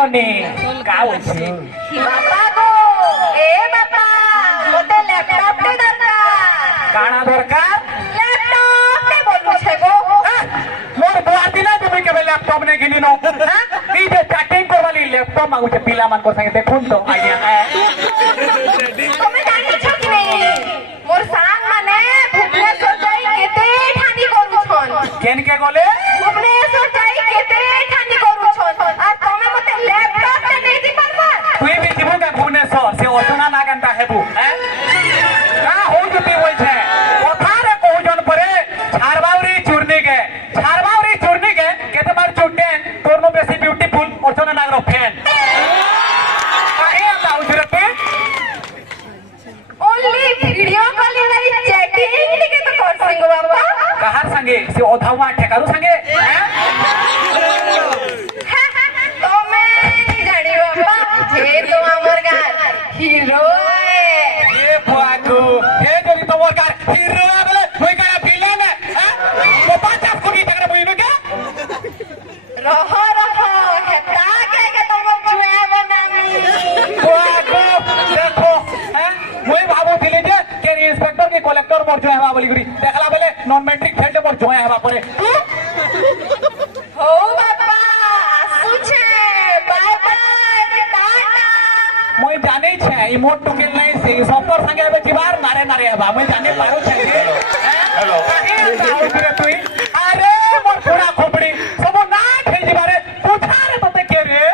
ननी का होइछे बापा गो ए बापा मोटे लैपटॉप दे दरकार काना दरकार लैपटॉप ने बोलू छे गो मोर बुआ दिना देबे के लैपटॉप ने गिनी नो ई जे चैटिंग करवाली लैपटॉप मांगु छे पिला मान को संगे देखुन तो आइया তুমি জানিছো কি নাই মোর সাং মানে ভুবনেশ্বর যাই কেতে ঠানি করুছন केन के गोले भुवनेश्वर जाई केते ठानी করুছন আর তুমি মতে ল্যাপটপ তে দেই দি পারবা তুই भी जीवो के भुवनेश्वर से ओतना ना गंता हेबू हैं का हो जती होई छे कोथारे कोजन परे छारबावरी चूर्णी के केते बार चुटे तोरनो बेसी ब्यूटीफुल ओतना नागरो फैन काहे आता उजरते ओनली वीडियो कॉलिंग आई चैटिंग के तो कर सिंग बाबा कहार संगे से ओधावा ठेकारू संगे तो मैं नहीं जानी बाबा ये तो अमर गाल हीरो है ये फाकू हे जरी तो मोर कार हीरो है बोले कोई का विलन है तो पांच आपको की टकर बोइनो के रहो हेता के तो मो जुए बनानी फाकू देखो हैं मोई भाबो थिले जे के इंस्पेक्टर के कलेक्टर मोर जो है बोली गुरी देखला बोले नॉन मैट्रिक फेल मोर जो है परे हो बाबा आसु छे बाय बाय टाटा মই জানি छे ई मोट टुकेल नहीं से सफर संगे बे जीवार नारे नारे बा मैं जाने पारो छे हेलो तुई अरे मोर पूरा खोपड़ी सब ना थे जीवारे पूछा रे तते के रे